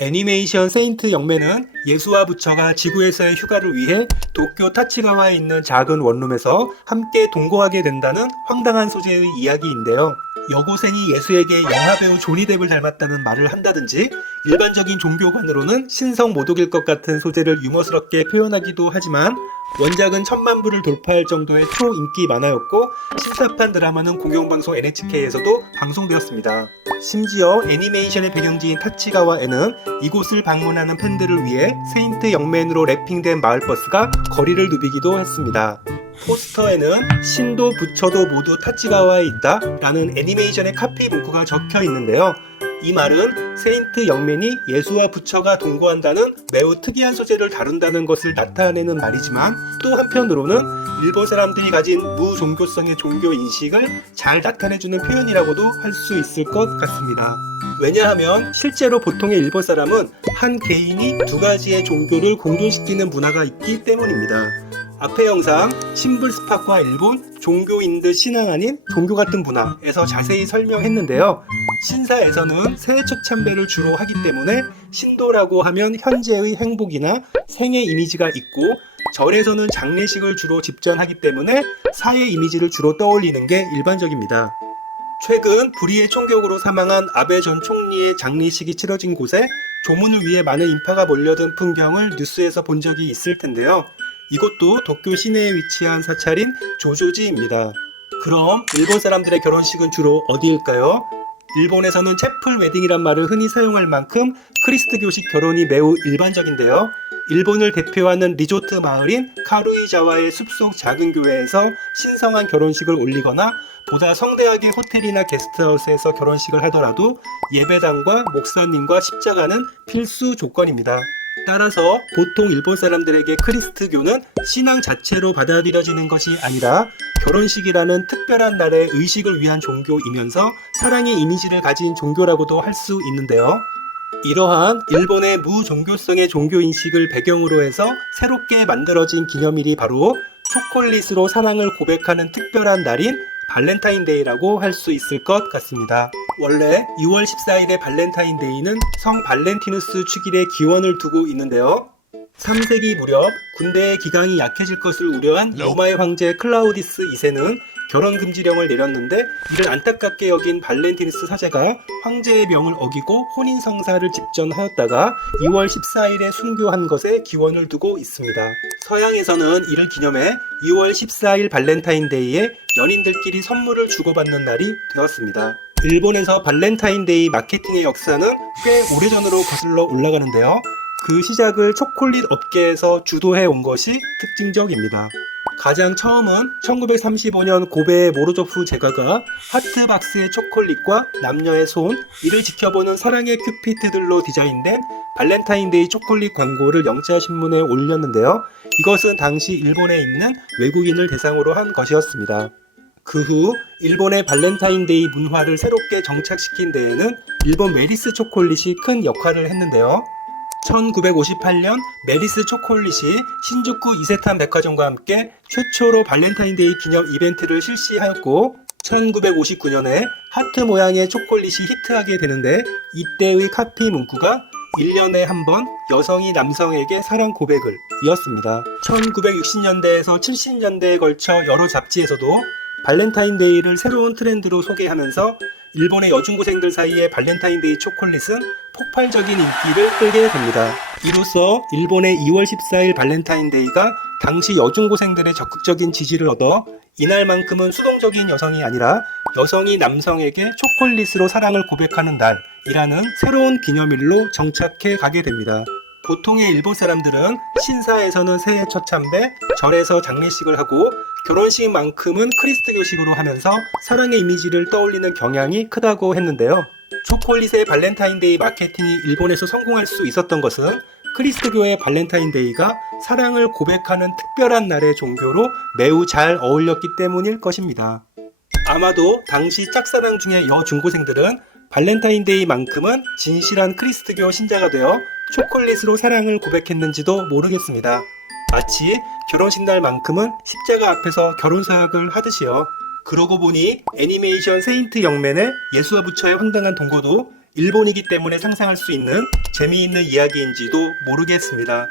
애니메이션 세인트 영매는 예수와 부처가 지구에서의 휴가를 위해 도쿄 타치가와에 있는 작은 원룸에서 함께 동거하게 된다는 황당한 소재의 이야기인데요. 여고생이 예수에게 영화배우 조니 뎁을 닮았다는 말을 한다든지 일반적인 종교관으로는 신성 모독일 것 같은 소재를 유머스럽게 표현하기도 하지만 원작은 1000만 부를 돌파할 정도의 초인기 만화였고 실사판 드라마는 공영방송 NHK에서도 방송되었습니다. 심지어 애니메이션의 배경지인 타치가와에는 이곳을 방문하는 팬들을 위해 세인트 영맨으로 랩핑된 마을버스가 거리를 누비기도 했습니다. 포스터에는 신도 부처도 모두 타치가와에 있다 라는 애니메이션의 카피 문구가 적혀 있는데요. 이 말은 세인트 영맨이 예수와 부처가 동거한다는 매우 특이한 소재를 다룬다는 것을 나타내는 말이지만 또 한편으로는 일본 사람들이 가진 무종교성의 종교 인식을 잘 나타내주는 표현이라고도 할 수 있을 것 같습니다. 왜냐하면 실제로 보통의 일본 사람은 한 개인이 두 가지의 종교를 공존시키는 문화가 있기 때문입니다. 앞의 영상 신불스파과 일본 종교인 듯 신앙 아닌 종교 같은 문화에서 자세히 설명했는데요. 신사에서는 새해 첫 참배를 주로 하기 때문에 신도라고 하면 현재의 행복이나 생애 이미지가 있고 절에서는 장례식을 주로 집전하기 때문에 사회 이미지를 주로 떠올리는 게 일반적입니다. 최근 불의의 총격으로 사망한 아베 전 총리의 장례식이 치러진 곳에 조문을 위해 많은 인파가 몰려든 풍경을 뉴스에서 본 적이 있을 텐데요. 이곳도 도쿄 시내에 위치한 사찰인 조조지입니다. 그럼 일본 사람들의 결혼식은 주로 어디일까요? 일본에서는 채플 웨딩이란 말을 흔히 사용할 만큼 크리스트교식 결혼이 매우 일반적인데요. 일본을 대표하는 리조트 마을인 카루이자와의 숲속 작은 교회에서 신성한 결혼식을 올리거나 보다 성대하게 호텔이나 게스트하우스에서 결혼식을 하더라도 예배당과 목사님과 십자가는 필수 조건입니다. 따라서 보통 일본 사람들에게 크리스트교는 신앙 자체로 받아들여지는 것이 아니라 결혼식이라는 특별한 날의 의식을 위한 종교이면서 사랑의 이미지를 가진 종교라고도 할 수 있는데요. 이러한 일본의 무종교성의 종교인식을 배경으로 해서 새롭게 만들어진 기념일이 바로 초콜릿으로 사랑을 고백하는 특별한 날인 발렌타인데이라고 할 수 있을 것 같습니다. 원래 2월 14일의 발렌타인데이는 성 발렌티누스 축일의 기원을 두고 있는데요. 3세기 무렵 군대의 기강이 약해질 것을 우려한 로마의 황제 클라우디스 2세는 결혼 금지령을 내렸는데 이를 안타깝게 여긴 발렌티누스 사제가 황제의 명을 어기고 혼인 성사를 집전하였다가 2월 14일에 순교한 것에 기원을 두고 있습니다. 서양에서는 이를 기념해 2월 14일 발렌타인데이에 연인들끼리 선물을 주고받는 날이 되었습니다. 일본에서 발렌타인데이 마케팅의 역사는 꽤 오래전으로 거슬러 올라가는데요. 그 시작을 초콜릿 업계에서 주도해 온 것이 특징적입니다. 가장 처음은 1935년 고베의 모로조프 제가가 하트박스의 초콜릿과 남녀의 손, 이를 지켜보는 사랑의 큐피트들로 디자인된 발렌타인데이 초콜릿 광고를 영자신문에 올렸는데요. 이것은 당시 일본에 있는 외국인을 대상으로 한 것이었습니다. 그 후 일본의 발렌타인데이 문화를 새롭게 정착시킨 데에는 일본 메리스 초콜릿이 큰 역할을 했는데요. 1958년 메리스 초콜릿이 신주쿠 이세탄 백화점과 함께 최초로 발렌타인데이 기념 이벤트를 실시하였고 1959년에 하트 모양의 초콜릿이 히트하게 되는데 이때의 카피 문구가 1년에 한 번 여성이 남성에게 사랑 고백을 이었습니다. 1960년대에서 70년대에 걸쳐 여러 잡지에서도 발렌타인데이를 새로운 트렌드로 소개하면서 일본의 여중고생들 사이에 발렌타인데이 초콜릿은 폭발적인 인기를 끌게 됩니다. 이로써 일본의 2월 14일 발렌타인데이가 당시 여중고생들의 적극적인 지지를 얻어 이날만큼은 수동적인 여성이 아니라 여성이 남성에게 초콜릿으로 사랑을 고백하는 날이라는 새로운 기념일로 정착해 가게 됩니다. 보통의 일본 사람들은 신사에서는 새해 첫 참배, 절에서 장례식을 하고 결혼식만큼은 크리스트교식으로 하면서 사랑의 이미지를 떠올리는 경향이 크다고 했는데요. 초콜릿의 발렌타인데이 마케팅이 일본에서 성공할 수 있었던 것은 크리스트교의 발렌타인데이가 사랑을 고백하는 특별한 날의 종교로 매우 잘 어울렸기 때문일 것입니다. 아마도 당시 짝사랑 중의 여중고생들은 발렌타인데이만큼은 진실한 크리스트교 신자가 되어 초콜릿으로 사랑을 고백했는지도 모르겠습니다. 마치 결혼식 날만큼은 십자가 앞에서 결혼사약을 하듯이요. 그러고 보니 애니메이션 세인트 영맨의 예수와 부처의 황당한 동거도 일본이기 때문에 상상할 수 있는 재미있는 이야기인지도 모르겠습니다.